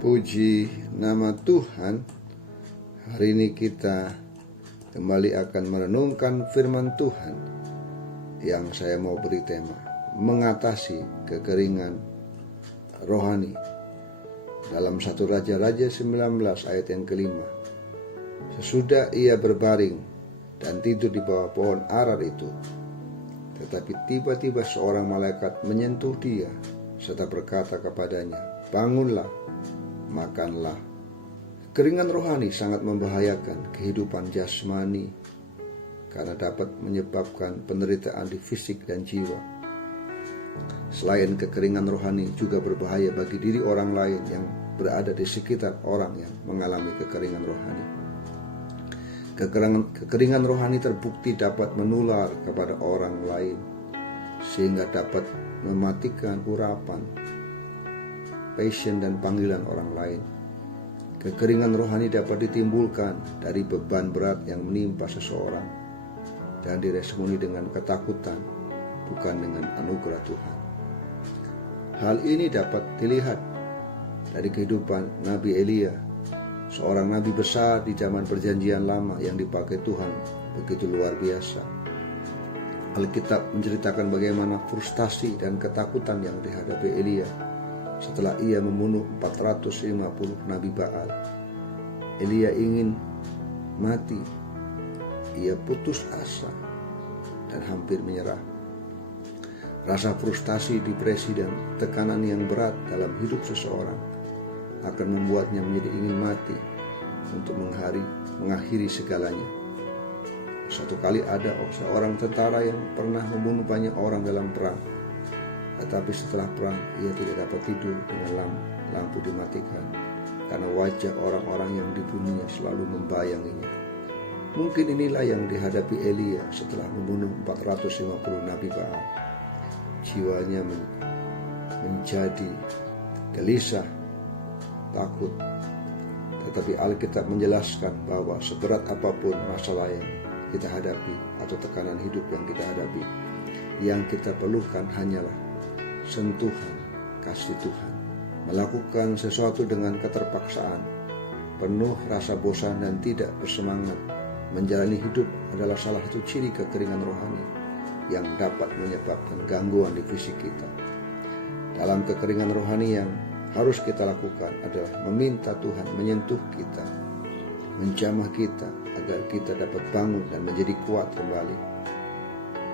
Puji nama Tuhan. Hari ini kita kembali akan merenungkan firman Tuhan yang saya mau beri tema mengatasi kekeringan rohani dalam 1 Raja-Raja 19 ayat yang kelima. Sesudah ia berbaring dan tidur di bawah pohon arar itu, tetapi tiba-tiba seorang malaikat menyentuh dia serta berkata kepadanya, "Bangunlah, makanlah." Kekeringan rohani sangat membahayakan kehidupan jasmani karena dapat menyebabkan penderitaan di fisik dan jiwa. Selain kekeringan rohani juga berbahaya bagi diri orang lain yang berada di sekitar orang yang mengalami kekeringan rohani. Kekeringan rohani terbukti dapat menular kepada orang lain sehingga dapat mematikan urapan, passion dan panggilan orang lain. Kekeringan rohani dapat ditimbulkan dari beban berat yang menimpa seseorang dan diresponi dengan ketakutan, bukan dengan anugerah Tuhan. Hal ini dapat dilihat dari kehidupan Nabi Elia, seorang nabi besar di zaman perjanjian lama yang dipakai Tuhan begitu luar biasa. Alkitab menceritakan bagaimana frustasi dan ketakutan yang dihadapi Elia setelah ia membunuh 450 nabi Baal. Elia ingin mati. Ia putus asa dan hampir menyerah. Rasa frustasi, depresi, dan tekanan yang berat dalam hidup seseorang akan membuatnya menjadi ingin mati untuk mengakhiri segalanya. Suatu kali ada seorang tentara yang pernah membunuh banyak orang dalam perang. Tetapi setelah perang, ia tidak dapat tidur dengan lampu dimatikan karena wajah orang-orang yang dibunuhnya selalu membayanginya. Mungkin inilah yang dihadapi Elia setelah membunuh 450 nabi Baal. Jiwanya menjadi gelisah, takut. Tetapi Alkitab menjelaskan bahwa seberat apapun masalah yang kita hadapi atau tekanan hidup yang kita hadapi, yang kita perlukan hanyalah sentuhan kasih Tuhan. Melakukan sesuatu dengan keterpaksaan, penuh rasa bosan dan tidak bersemangat menjalani hidup adalah salah satu ciri kekeringan rohani yang dapat menyebabkan gangguan di fisik kita. Dalam kekeringan rohani yang harus kita lakukan adalah meminta Tuhan menyentuh kita, menjamah kita agar kita dapat bangun dan menjadi kuat kembali.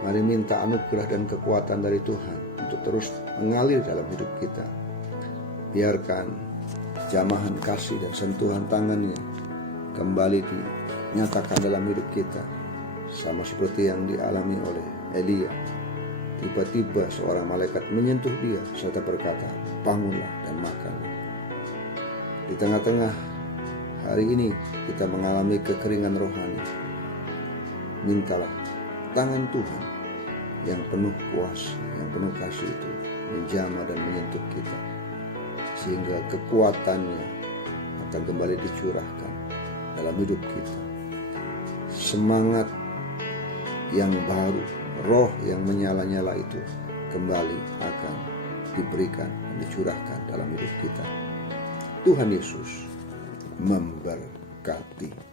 Mari minta anugerah dan kekuatan dari Tuhan untuk terus mengalir dalam hidup kita. Biarkan jamahan kasih dan sentuhan tangannya kembali dinyatakan dalam hidup kita, sama seperti yang dialami oleh Elia. Tiba-tiba seorang malaikat menyentuh dia serta berkata, "Bangunlah dan makanlah." Di tengah-tengah hari ini kita mengalami kekeringan rohani, mintalah tangan Tuhan yang penuh kuasa, yang penuh kasih itu menjamah dan menyentuh kita, sehingga kekuatannya akan kembali dicurahkan dalam hidup kita. Semangat yang baru, roh yang menyala-nyala itu kembali akan diberikan dan dicurahkan dalam hidup kita. Tuhan Yesus memberkati.